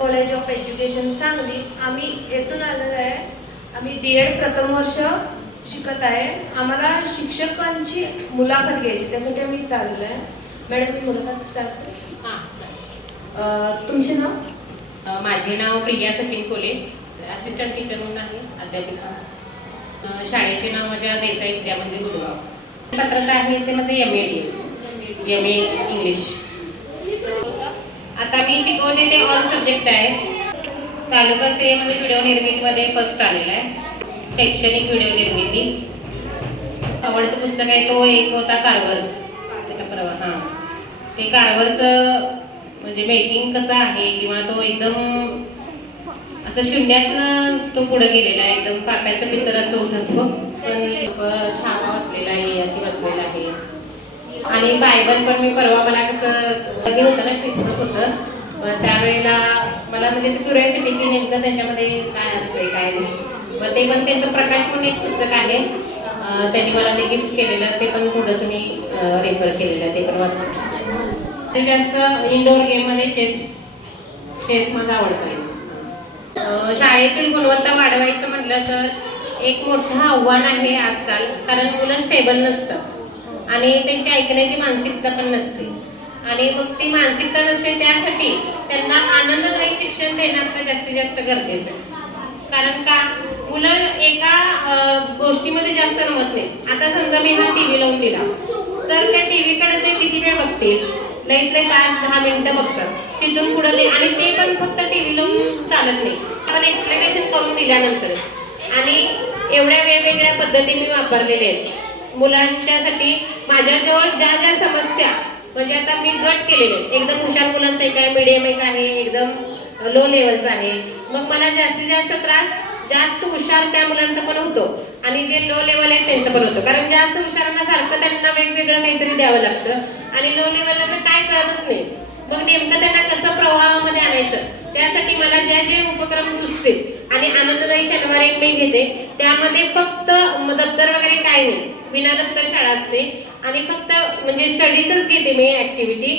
College of education Sangli आम्ही येथून आलेलो आहे. आम्ही D.Ed प्रथम वर्ष शिकत आहे. आम्हाला शिक्षकांची मुलाखत घ्यायची, त्यासाठी आम्ही इथं आलेलो आहे. मॅडम मी मुलाखत स्टार्ट करते. तुमचे नाव? माझे नाव प्रिया सचिन कोले, असिस्टंट टीचर म्हणून आहे, अध्यापिका. शाळेचे नाव माझ्या देसाई विद्या मंदिर बुधगाव. पत्रक आहे ते माझं MA इंग्लिश. आता मी शिकवते ते ऑल सब्जेक्ट आहे. तालुका से म्हणजे व्हिडिओ निर्मितीमध्ये फर्स्ट आलेला आहे, शैक्षणिक व्हिडिओ निर्मिती. आवडतं पुस्तक आहे तो एक होता कारवर. हां, ते कारवरचं म्हणजे मेकिंग कसं आहे किंवा तो एकदम असं शून्यातनं तो पुढे गेलेला आहे, एकदम पाकाचं पितर असं होतं तो. पण छावा वाचलेला आहे, अति वाचलेला आहे. आणि बायबल पण मी परवा मला कसं लगे होतं ना, क्रिसमस होतं, त्यावेळेला मला म्हणजे ती क्युरिओसिटी की नेमकं त्याच्यामध्ये काय असतंय काय नाही. मग ते पण त्यांचं प्रकाश म्हणून एक पुस्तक आहे, त्यांनी मला ते गिफ्ट केलेलं, ते पण थोडंसं मी रेफर केलेलं आहे, ते पण वाचलं. ते जास्त इंडोर गेममध्ये चेस माझा आवडतं. शाळेतील गुणवत्ता वाढवायचं म्हटलं तर एक मोठं आव्हान आहे आजकाल, कारण मुलं स्टेबल नसतं आणि त्यांची ऐकण्याची मानसिकता पण नसते. आणि मग ती मानसिकता नसते, त्यासाठी त्यांना आनंददायी शिक्षण देणं आता जास्तीत जास्त गरजेचं आहे. कारण का मुलं एका गोष्टीमध्ये जास्त रमत नाही. आता समजा मी हा TV लावून दिला तर त्या टीव्हीकडे ते किती वेळ बघतील? लईत लई 5-10 मिनिटं बघतात, तिथून पुढे ते. आणि ते पण फक्त TV लावून चालत नाही, आपण एक्सप्लेनेशन करून दिल्यानंतर. आणि एवढ्या वेगवेगळ्या पद्धती मी वापरलेल्या आहेत मुलांच्यासाठी. माझ्याजवळ ज्या ज्या समस्या म्हणजे आता मी गट केलेले आहेत, एकदम हुशार मुलांचं एक आहे, मीडियम एक आहे, एकदम लो लेवलचं आहे. मग मला जास्तीत जास्त त्रास जास्त हुशार त्या मुलांचं पण होतो आणि जे लो लेवल आहे त्यांचं पण होतं. कारण जास्त हुशारांना सारखं त्यांना वेगवेगळं काहीतरी द्यावं लागतं आणि लो लेवलला काय कळतच नाही. मग नेमकं त्यांना कसं प्रवाहामध्ये आणायचं, त्यासाठी मला जे उपक्रम सुचतील. आणि आनंददायी शनिवार एक मी घेते, त्यामध्ये फक्त दप्तर वगैरे काय नाही, विना दप्तर शाळा असते आणि फक्त म्हणजे स्टडीजच घेते मी ऍक्टिव्हिटी.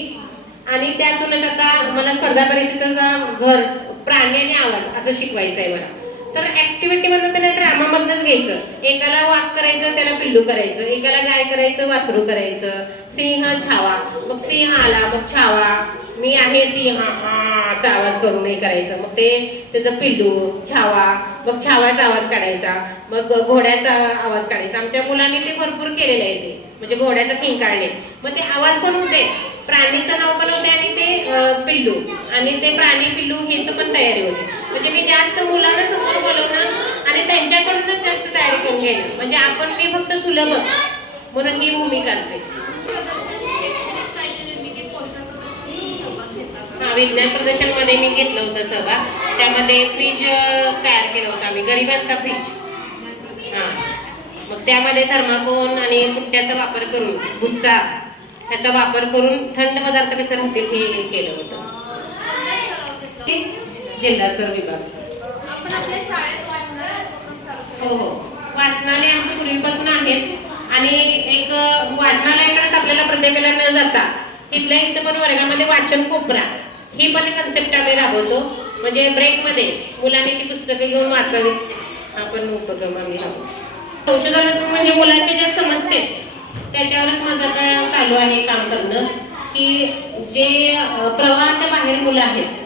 आणि त्यातूनच आता मला स्पर्धा परीक्षेचा घर, प्राणी आणि आवाज असं शिकवायचं आहे मला. तर ऍक्टिव्हिटी मधनं त्याला ड्रामामधनच घ्यायचं. एकाला वाघ करायचं, त्याला पिल्लू करायचं, एकाला गाय करायचं, वासरू करायचं, सिंह छावा, मग सिंह आला मग छावा, मी आहे सिंह असा आवाज करून हे करायचं. मग ते त्याचं पिल्लू छावा, मग छावाचा आवाज काढायचा, मग घोड्याचा आवाज काढायचा. आमच्या मुलांनी ते भरपूर केलेलं आहे, ते म्हणजे घोड्याचा खिंकाळणे. मग ते आवाज पण होते, प्राणीचं नाव पण होते आणि ते पिल्लू आणि ते प्राणी पिल्लू ह्याचं पण तयारी होते. म्हणजे मी जास्त मुलांना समोर बोलवणं आणि त्यांच्याकडूनच जास्त तयारी करून घेणं. म्हणजे आपण मी फक्त सुलभ म्हणून ही भूमिका असते. हा, विज्ञान प्रदर्शनमध्ये मी घेतलं होतं सहभाग. त्यामध्ये फ्रीज तयार केला होता आम्ही, गरिबांचा फ्रीज. हां, मग त्यामध्ये थर्माकोल आणि पुट्ट्याचा वापर करून, भुस्सा त्याचा वापर करून थंड पदार्थ कसे राहतील हे केलं होतं. जिल्हा स्तर विभाग. हो हो, वाचनालय आमची पूर्वीपासून आहेच. आणि एक वाचनालयाकडेच आपल्याला प्रत्येकाला न जाता इथल्या इथं पण वर्गामध्ये वाचन कोपरा ही पण कन्सेप्ट आम्ही राबवतो. म्हणजे ब्रेकमध्ये मुलांनी ती पुस्तकं घेऊन वाचावी, हा पण उपक्रम आम्ही राबवतो. संशोधनाचं म्हणजे मुलांच्या ज्या समस्या आहेत त्याच्यावरच माझं आता चालू आहे काम करणं. की जे प्रवाहाच्या बाहेर मुलं आहेत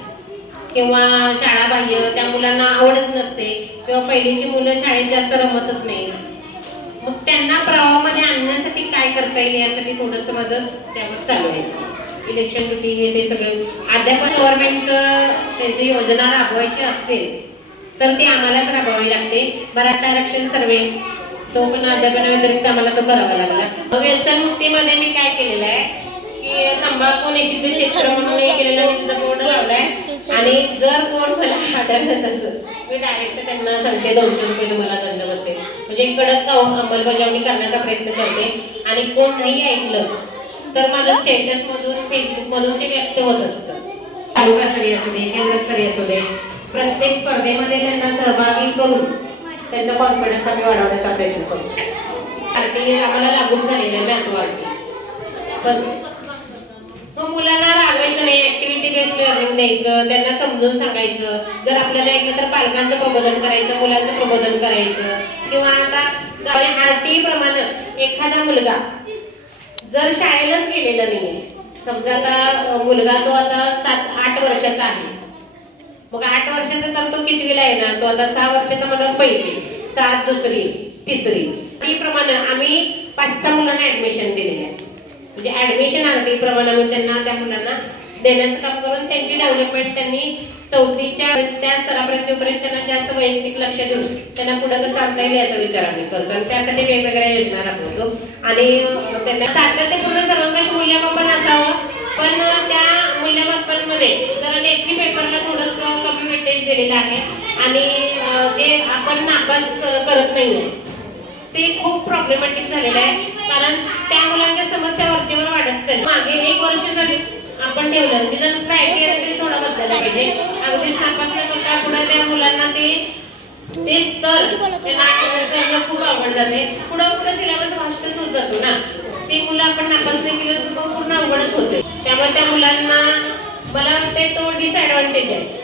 किंवा शाळाबाह्य, त्या मुलांना आवडच नसते किंवा पहिलीची मुलं शाळेत जास्त रमतच नाही, मग त्यांना प्रवाहामध्ये आणण्यासाठी काय करता येईल यासाठी थोडंसं माझं त्यावर चालू आहे. इलेक्शन ड्युटी हे ते सगळं अध्यापन गव्हर्नमेंटचं त्यांची योजना राबवायची असेल तर ती आम्हालाच राबवावी लागते. मराठा आरक्षण सर्वे तो पण अध्यापनाव्यतिरिक्त आम्हाला तो करावा लागला. व्यसनमुक्तीमध्ये मी काय केलेलं आहे की तंबाखू निषिद्ध क्षेत्र म्हणून हे केलेलं, मी तिथं बोर्ड लावलाय. आणि जर कोण मला आढळलं तसं मी डायरेक्ट त्यांना सांगते 200 रुपये तुम्हाला दंड बसेल. म्हणजे कडक अंमलबजावणी करण्याचा प्रयत्न करते. आणि कोण नाही ऐकलं तर माझं स्टेटस मधून, फेसबुक मधून ते व्यक्त होत असतं. तालुकास्तरीय असू दे, केंद्रस्तरीय असू दे, प्रत्येक स्पर्धेमध्ये त्यांना सहभागी करून त्यांचा कॉन्फिडन्स आम्ही वाढवण्याचा प्रयत्न करतो. आरटी आम्हाला लागू झालेलं आहे, मॅथ आरटी. पण मग मुलांना रागवायचं नाही, ऍक्टिव्हिटी बेस्ड लर्निंग द्यायचं, त्यांना समजून सांगायचं. जर आपल्याला ऐकलं तर पालकांचं प्रबोधन करायचं, मुलांचं प्रबोधन करायचं. किंवा आता आरटी प्रमाणे एखादा मुलगा जर शाळेलाच गेलेला नाहीये, समजा आता मुलगा तो आता 7-8 वर्षाचा आहे, मग 8 वर्षाचा तर तो कितवीला येणार? तो आता 6 वर्षाचा म्हणून पहिली, 7 दुसरी, तिसरी. ती प्रमाणे आम्ही 5-6 मुलांना ऍडमिशन दिलेले आहे. म्हणजे ऍडमिशन आरटी प्रमाणे आम्ही त्यांना त्या मुलांना देण्याचं काम करून त्यांची डेव्हलपमेंट त्यांनी 4थीच्या त्या स्तरापर्यंत येऊपर्यंत त्यांना जास्त वैयक्तिक लक्ष देऊन त्यांना पुढे कसं आणता येईल याचा विचार आम्ही करतो आणि त्यासाठी वेगवेगळ्या योजना राबवतो. आणि त्यांना सातत्यपूर्ण सर्वंकष मूल्यमापन असावं, पण त्या मूल्यमापनमध्ये जरा लेखी पेपरला थोडंसं कमी वेटेज दिलेलं आहे आणि जे आपण नापास करत नाहीये ते खूप प्रॉब्लेमॅटिक झालेलं आहे. कारण त्या मुलांच्या समस्या वरचेवर वाढत चालली. मागे 1 वर्ष जरी आपण ठेवलं निदान क्रायटेरिया तरी थोडा बदलायला पाहिजे. अगदीच नापास न करता पुढे त्या मुलांना ते स्तर त्यांना करणं खूप अवघड जाते. पुढे सिलेबस फास्टच होत जातो ना. ते मुलं आपण नापास नाही केलं तर पूर्ण अवघडच होते. त्यामुळे त्या मुलांना मला वाटते तो डिसएडव्हान्टेज आहे.